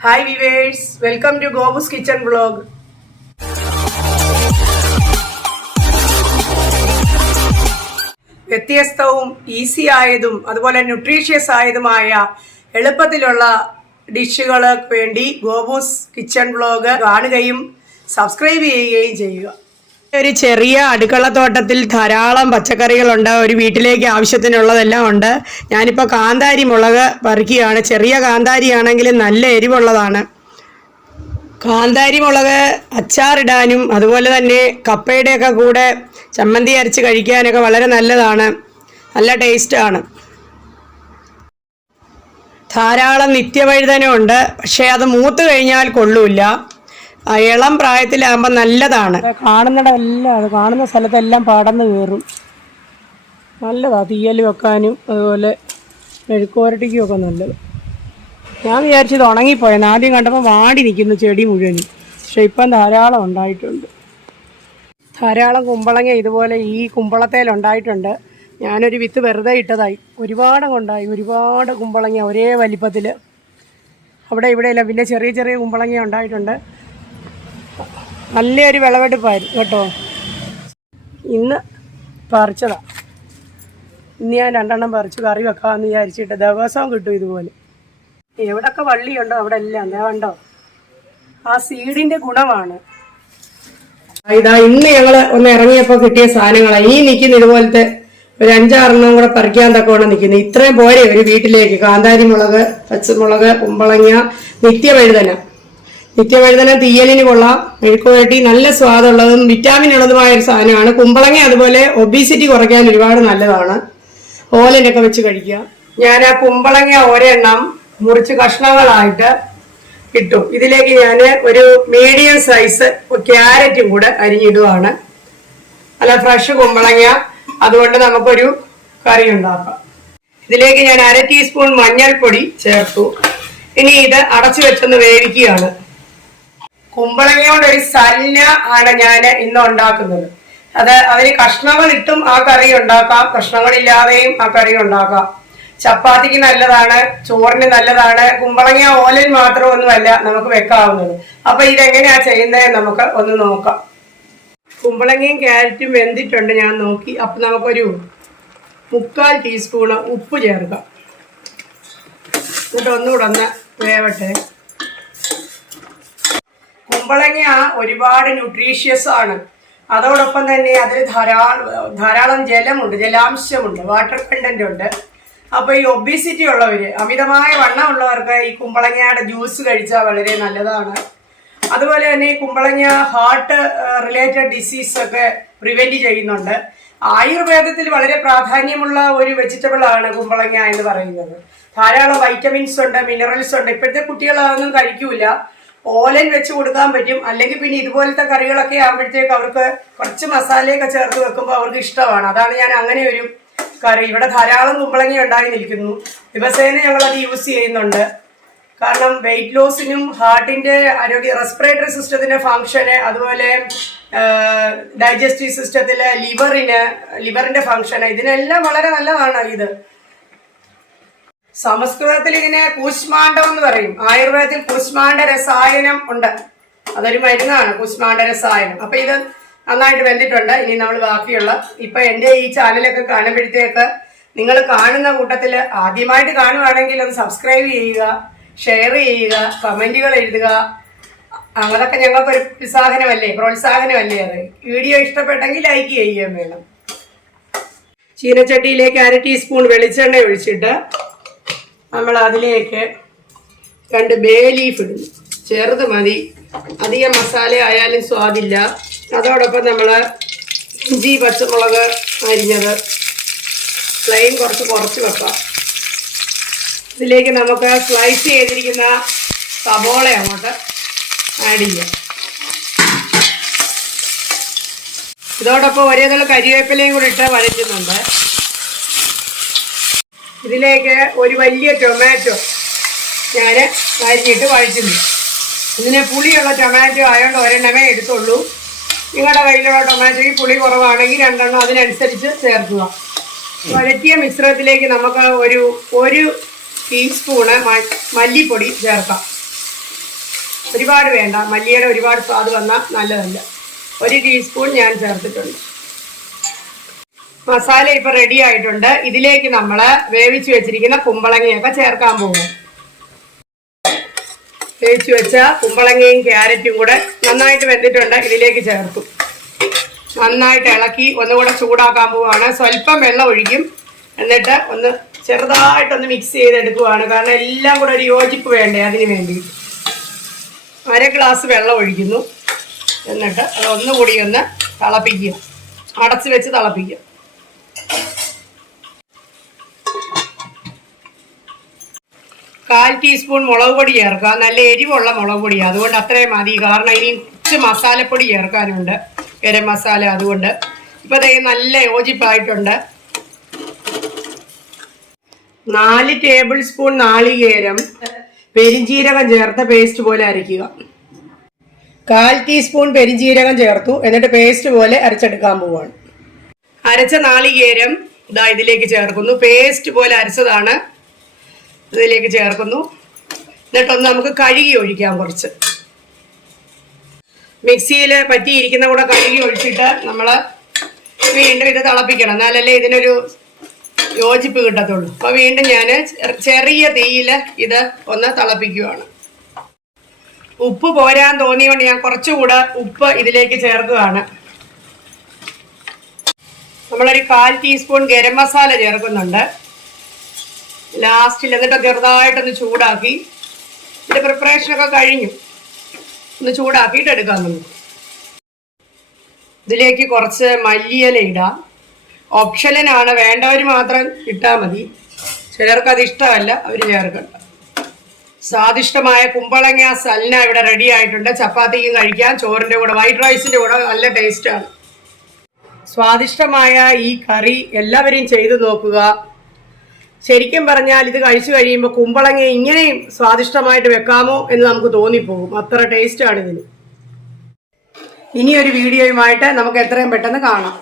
Hi viewers, welcome to Gobu's Kitchen Vlog. വ്യത്യസ്തവും easy ആയതും അതുപോലെ ന്യൂട്രീഷ്യസ് ആയതുമായ എളുപ്പത്തിലുള്ള ഡിഷുകൾക്ക് വേണ്ടി ഗോബൂസ് കിച്ചൺ വ്ലോഗ് കാണുകയും സബ്സ്ക്രൈബ് ചെയ്യുകയും ചെയ്യുക. ഒരു ചെറിയ അടുക്കളത്തോട്ടത്തിൽ ധാരാളം പച്ചക്കറികളുണ്ട്. ഒരു വീട്ടിലേക്ക് ആവശ്യത്തിനുള്ളതെല്ലാം ഉണ്ട്. ഞാനിപ്പോൾ കാന്താരി മുളക് പറിക്കുകയാണ്. ചെറിയ കാന്താരി ആണെങ്കിലും നല്ല എരിവുള്ളതാണ്. കാന്താരി മുളക് അച്ചാറിടാനും അതുപോലെ തന്നെ കപ്പയുടെയൊക്കെ കൂടെ ചമ്മന്തി അരച്ച് കഴിക്കാനൊക്കെ വളരെ നല്ലതാണ്, നല്ല ടേസ്റ്റാണ്. ധാരാളം നിത്യവഴുതനയുണ്ട്, പക്ഷേ അത് മൂത്ത് കഴിഞ്ഞാൽ കൊള്ളൂല്ല. ഇളം പ്രായത്തിലാകുമ്പോൾ നല്ലതാണ്. കാണുന്നിടമെല്ലാം അത് കാണുന്ന സ്ഥലത്തെല്ലാം പടന്ന് കയറും. നല്ലതാണ് തീയൽ വെക്കാനും അതുപോലെ മെഴുക്കുവരട്ടിക്കും ഒക്കെ നല്ലത്. ഞാൻ വിചാരിച്ചത് ഉണങ്ങിപ്പോയെന്ന്. ആദ്യം കണ്ടപ്പോൾ വാടി നിൽക്കുന്നു ചെടി മുഴുവനും. പക്ഷെ ഇപ്പം ധാരാളം ഉണ്ടായിട്ടുണ്ട്. ധാരാളം കുമ്പളങ്ങ ഇതുപോലെ ഈ കുമ്പളത്തേലുണ്ടായിട്ടുണ്ട്. ഞാനൊരു വിത്ത് വെറുതെ ഇട്ടതായി. ഒരുപാട് കുമ്പളങ്ങ ഒരേ വലിപ്പത്തിൽ അവിടെ ഇവിടെയല്ല. പിന്നെ ചെറിയ ചെറിയ കുമ്പളങ്ങ ഉണ്ടായിട്ടുണ്ട്. നല്ലൊരു വിളവെടുപ്പായിരുന്നു കേട്ടോ. ഇന്ന് പറിച്ചതാണ്. ഇന്ന് ഞാൻ 2 പറിച്ചു കറി വെക്കാമെന്ന് വിചാരിച്ചിട്ട്. ദിവസവും കിട്ടും ഇതുപോലെ. എവിടെയൊക്കെ വള്ളിയുണ്ടോ അവിടെ എല്ലാം എന്താ കണ്ടോ, ആ സീഡിൻ്റെ ഗുണമാണ്. ഇതാ ഇന്ന് ഞങ്ങൾ ഒന്ന് ഇറങ്ങിയപ്പോൾ കിട്ടിയ സാധനങ്ങളാണ് ഈ നിൽക്കുന്ന. ഇതുപോലത്തെ ഒരു 5-6 കൂടെ പറിക്കാൻ തക്കോണം നിൽക്കുന്നു. ഇത്രയും പോരെ ഒരു വീട്ടിലേക്ക്. കാന്താരി മുളക്, പച്ചമുളക്, കുമ്പളങ്ങ, നിത്യവഴുതന തീയലിന് കൊള്ളാം. മെഴുക്കുവരട്ടി നല്ല സ്വാദുള്ളതും വിറ്റാമിൻ ഉള്ളതുമായ ഒരു സാധനമാണ്. കുമ്പളങ്ങ അതുപോലെ ഒബീസിറ്റി കുറയ്ക്കാൻ ഒരുപാട് നല്ലതാണ്. ഓലനൊക്കെ വെച്ച് കഴിക്കുക. ഞാൻ ആ കുമ്പളങ്ങ ഒരെണ്ണം മുറിച്ച് കഷ്ണങ്ങളായിട്ട് ഇട്ടു. ഇതിലേക്ക് ഞാൻ ഒരു മീഡിയം സൈസ് ക്യാരറ്റും കൂടെ അരിഞ്ഞിടുവാണ്. അല്ല ഫ്രഷ് കുമ്പളങ്ങ, അതുകൊണ്ട് നമുക്കൊരു കറി ഉണ്ടാക്കാം. ഇതിലേക്ക് ഞാൻ 1/2 ടീസ്പൂൺ മഞ്ഞൾപ്പൊടി ചേർത്തു. ഇനി ഇത് അടച്ചു വെച്ചൊന്ന് വേവിക്കുകയാണ്. കുമ്പളങ്ങ കൊണ്ട് ഒരു സൽന ആണ് ഞാൻ ഇന്ന് ഉണ്ടാക്കുന്നത്. അതിന് കഷ്ണങ്ങൾ ഇട്ടും ആ കറി ഉണ്ടാക്കാം, കഷ്ണങ്ങളില്ലാതെയും ആ കറി ഉണ്ടാക്കാം. ചപ്പാത്തിക്ക് നല്ലതാണ്, ചോറിന് നല്ലതാണ്. കുമ്പളങ്ങ ഓലൻ മാത്രമൊന്നുമല്ല നമുക്ക് വെക്കാവുന്നത്. അപ്പൊ ഇതെങ്ങനെയാ ചെയ്യുന്നത് നമുക്ക് ഒന്ന് നോക്കാം. കുമ്പളങ്ങയും ക്യാരറ്റും വെന്തിട്ടുണ്ട്, ഞാൻ നോക്കി. അപ്പൊ നമുക്കൊരു 3/4 ടീസ്പൂണ് ഉപ്പ് ചേർക്കാം. എന്നിട്ട് ഒന്നുകൂടെ ഒന്ന് വേവട്ടെ. കുമ്പളങ്ങ ഒരുപാട് ന്യൂട്രീഷ്യസ് ആണ്. അതോടൊപ്പം തന്നെ അതിൽ ധാരാളം ജലമുണ്ട്, ജലാംശമുണ്ട്, വാട്ടർ കണ്ടന്റ് ഉണ്ട്. അപ്പൊ ഈ ഒബീസിറ്റി ഉള്ളവര്, അമിതമായ വണ്ണം ഉള്ളവർക്ക് ഈ കുമ്പളങ്ങയുടെ ജ്യൂസ് കഴിച്ചാൽ വളരെ നല്ലതാണ്. അതുപോലെ തന്നെ ഈ കുമ്പളങ്ങ ഹാർട്ട് റിലേറ്റഡ് ഡിസീസ് ഒക്കെ പ്രിവെന്റ് ചെയ്യുന്നുണ്ട്. ആയുർവേദത്തിൽ വളരെ പ്രാധാന്യമുള്ള ഒരു വെജിറ്റബിൾ ആണ് കുമ്പളങ്ങ എന്ന് പറയുന്നത്. ധാരാളം വൈറ്റമിൻസ് ഉണ്ട്, മിനറൽസ് ഉണ്ട്. ഇപ്പോഴത്തെ കുട്ടികൾ അതൊന്നും കഴിക്കൂല. ഓലൻ വെച്ച് കൊടുക്കാൻ പറ്റും. അല്ലെങ്കിൽ പിന്നെ ഇതുപോലത്തെ കറികളൊക്കെ ആകുമ്പോഴത്തേക്ക് അവർക്ക് കുറച്ച് മസാലയൊക്കെ ചേർത്ത് വെക്കുമ്പോൾ അവർക്ക് ഇഷ്ടമാണ്. അതാണ് ഞാൻ അങ്ങനെ ഒരു കറി. ഇവിടെ ധാരാളം കുമ്പളങ്ങ ഉണ്ടായി നിൽക്കുന്നു. ദിവസേന ഞങ്ങളത് യൂസ് ചെയ്യുന്നുണ്ട്. കാരണം വെയിറ്റ് ലോസിനും ഹാർട്ടിന്റെ ആരോഗ്യ, റെസ്പിറേറ്ററി സിസ്റ്റത്തിന്റെ ഫംഗ്ഷന്, അതുപോലെ ഡൈജസ്റ്റീവ് സിസ്റ്റത്തിലെ ലിവറിന്റെ ഫംഗ്ഷന്, ഇതിനെല്ലാം വളരെ നല്ലതാണ് ഇത്. സംസ്കൃതത്തിൽ ഇതിനെ കൂശ്മാണ്ഡം എന്ന് പറയും. ആയുർവേദത്തിൽ കൂശ്മാണ്ഡ രസായനം ഉണ്ട്. അതൊരു മരുന്നാണ്, കൂശ്മാണ്ഡ രസായനം. അപ്പൊ ഇത് നന്നായിട്ട് വെന്തിട്ടുണ്ട്. ഇനി നമ്മൾ ബാക്കിയുള്ള, ഇപ്പൊ എന്റെ ഈ ചാനലൊക്കെ കാണുമ്പോഴത്തേക്ക് നിങ്ങൾ കാണുന്ന കൂട്ടത്തിൽ ആദ്യമായിട്ട് കാണുവാണെങ്കിൽ അത് സബ്സ്ക്രൈബ് ചെയ്യുക, ഷെയർ ചെയ്യുക, കമന്റുകൾ എഴുതുക. അതൊക്കെ ഞങ്ങൾക്കൊരു പ്രോത്സാഹനമല്ലേ. അത് വീഡിയോ ഇഷ്ടപ്പെട്ടെങ്കിൽ ലൈക്ക് ചെയ്യുകയും വേണം. ചീനച്ചട്ടിയിലേക്ക് 1/2 ടീസ്പൂൺ വെളിച്ചെണ്ണ ഒഴിച്ചിട്ട് നമ്മൾ അതിലേക്ക് 2 ബേ ലീഫ് ഇടുന്നു. ചെറുത് മതി, അധികം മസാല ആയാലും സ്വാദില്ല. അതോടൊപ്പം നമ്മൾ ഇഞ്ചി, പച്ചമുളക് അരിഞ്ഞത്, ഫ്ലെയിം കുറച്ച് വെക്കാം. ഇതിലേക്ക് നമുക്ക് സ്ലൈസ് ചെയ്തിരിക്കുന്ന സബോള അങ്ങോട്ട് ആഡ് ചെയ്യാം. ഇതോടൊപ്പം ഒരേതള കരിവേപ്പിലയും കൂടി ഇട്ട് വഴറ്റുന്നുണ്ട്. ഇതിലേക്ക് ഒരു വലിയ ടൊമാറ്റോ ഞാൻ അരിഞ്ഞിട്ട് വഴറ്റുന്നു. ഇതിന് പുളിയുള്ള ടൊമാറ്റോ ആയതുകൊണ്ട് ഒരെണ്ണമേ എടുത്തുള്ളൂ. നിങ്ങളുടെ കയ്യിലുള്ള ടൊമാറ്റോയ്ക്ക് പുളി കുറവാണെങ്കിൽ 2 എണ്ണം അതിനനുസരിച്ച് ചേർക്കുക. വഴറ്റിയ മിശ്രിതത്തിലേക്ക് നമുക്ക് ഒരു ടീസ്പൂണ് മല്ലിപ്പൊടി ചേർക്കാം. ഒരുപാട് വേണ്ട, മല്ലിയുടെ ഒരുപാട് സ്വാദ് വന്നാൽ നല്ലതല്ല. 1 ടീസ്പൂൺ ഞാൻ ചേർത്തിട്ടുണ്ട്. മസാല ഇപ്പൊ റെഡി ആയിട്ടുണ്ട്. ഇതിലേക്ക് നമ്മൾ വേവിച്ച് വെച്ചിരിക്കുന്ന കുമ്പളങ്ങയൊക്കെ ചേർക്കാൻ പോകും. വേവിച്ച് വെച്ച കുമ്പളങ്ങയും ക്യാരറ്റും കൂടെ നന്നായിട്ട് വെന്തിട്ടുണ്ട്. ഇതിലേക്ക് ചേർത്തു നന്നായിട്ട് ഇളക്കി ഒന്നുകൂടെ ചൂടാക്കാൻ പോവുകയാണ്. സ്വല്പം വെള്ളം ഒഴിക്കും, എന്നിട്ട് ഒന്ന് ചെറുതായിട്ടൊന്ന് മിക്സ് ചെയ്തെടുക്കുവാണ്. കാരണം എല്ലാം കൂടെ ഒരു യോജിപ്പ് വേണ്ടേ, അതിന് വേണ്ടി 1/2 ഗ്ലാസ് വെള്ളം ഒഴിക്കുന്നു. എന്നിട്ട് അത് ഒന്നുകൂടി ഒന്ന് തിളപ്പിക്കുക, അടച്ച് വെച്ച് തിളപ്പിക്കുക. കാൽ ടീസ്പൂൺ മുളക് പൊടി ചേർക്കുക. നല്ല എരിവുള്ള മുളക് പൊടിയാണ്, അതുകൊണ്ട് അത്രയും മതി. കാരണം ഇനി കുറച്ച് മസാലപ്പൊടി ചേർക്കാനുണ്ട്, ഗരം മസാല. അതുകൊണ്ട് ഇപ്പം ദേ നല്ല യോജിപ്പായിട്ടുണ്ട്. 4 ടേബിൾ സ്പൂൺ നാളികേരം പെരിഞ്ജീരകം ചേർത്ത് പേസ്റ്റ് പോലെ അരയ്ക്കുക. 1/4 ടീസ്പൂൺ പെരിഞ്ജീരകം ചേർത്തു. എന്നിട്ട് പേസ്റ്റ് പോലെ അരച്ചെടുക്കാൻ പോവാണ്. അരച്ച നാളികേരം ഇതാ ഇതിലേക്ക് ചേർക്കുന്നു. പേസ്റ്റ് പോലെ അരച്ചതാണ്, ഇതിലേക്ക് ചേർക്കുന്നു. എന്നിട്ടൊന്ന് നമുക്ക് കഴുകി ഒഴിക്കാം. കുറച്ച് മിക്സിയിൽ പറ്റിയിരിക്കുന്ന കൂടെ കഴുകി ഒഴിച്ചിട്ട് നമ്മൾ വീണ്ടും ഇത് തിളപ്പിക്കണം, എന്നാലല്ലേ ഇതിനൊരു യോജിപ്പ് കിട്ടത്തുള്ളൂ. അപ്പോൾ വീണ്ടും ഞാൻ ചെറിയ തീയിൽ ഇത് ഒന്ന് തിളപ്പിക്കുകയാണ്. ഉപ്പ് പോരാൻ തോന്നിയോണ്ട് ഞാൻ കുറച്ചുകൂടെ ഉപ്പ് ഇതിലേക്ക് ചേർക്കുകയാണ്. നമ്മളൊരു 1/4 ടീസ്പൂൺ ഗരം മസാല ചേർക്കുന്നുണ്ട് ലാസ്റ്റിൽ. എന്നിട്ട് ചെറുതായിട്ടൊന്ന് ചൂടാക്കി, ഇതിൻ്റെ പ്രിപ്പറേഷനൊക്കെ കഴിഞ്ഞു, ഒന്ന് ചൂടാക്കിയിട്ട് എടുക്കാം നമുക്ക്. ഇതിലേക്ക് കുറച്ച് മല്ലിയില ഇടാം. ഓപ്ഷനാണ്, വേണ്ടവർ മാത്രം ഇട്ടാൽ മതി. ചിലർക്ക് അത് ഇഷ്ടമല്ല, അവർ ചേർക്കണ്ട. സ്വാദിഷ്ടമായ കുമ്പളങ്ങ സൽന ഇവിടെ റെഡി ആയിട്ടുണ്ട്. ചപ്പാത്തിക്കും കഴിക്കാം, ചോറിൻ്റെ കൂടെ, വൈറ്റ് റൈസിൻ്റെ കൂടെ നല്ല ടേസ്റ്റാണ്. സ്വാദിഷ്ടമായ ഈ കറി എല്ലാവരും ചെയ്തു നോക്കുക. ശരിക്കും പറഞ്ഞാൽ ഇത് കഴിച്ചു കഴിയുമ്പോൾ കുമ്പളങ്ങ ഇങ്ങനെയും സ്വാദിഷ്ടമായിട്ട് വെക്കാമോ എന്ന് നമുക്ക് തോന്നിപ്പോകും, അത്ര ടേസ്റ്റാണ് ഇതിന്. ഇനിയൊരു വീഡിയോയുമായിട്ട് നമുക്ക് എത്രയും പെട്ടെന്ന് കാണാം.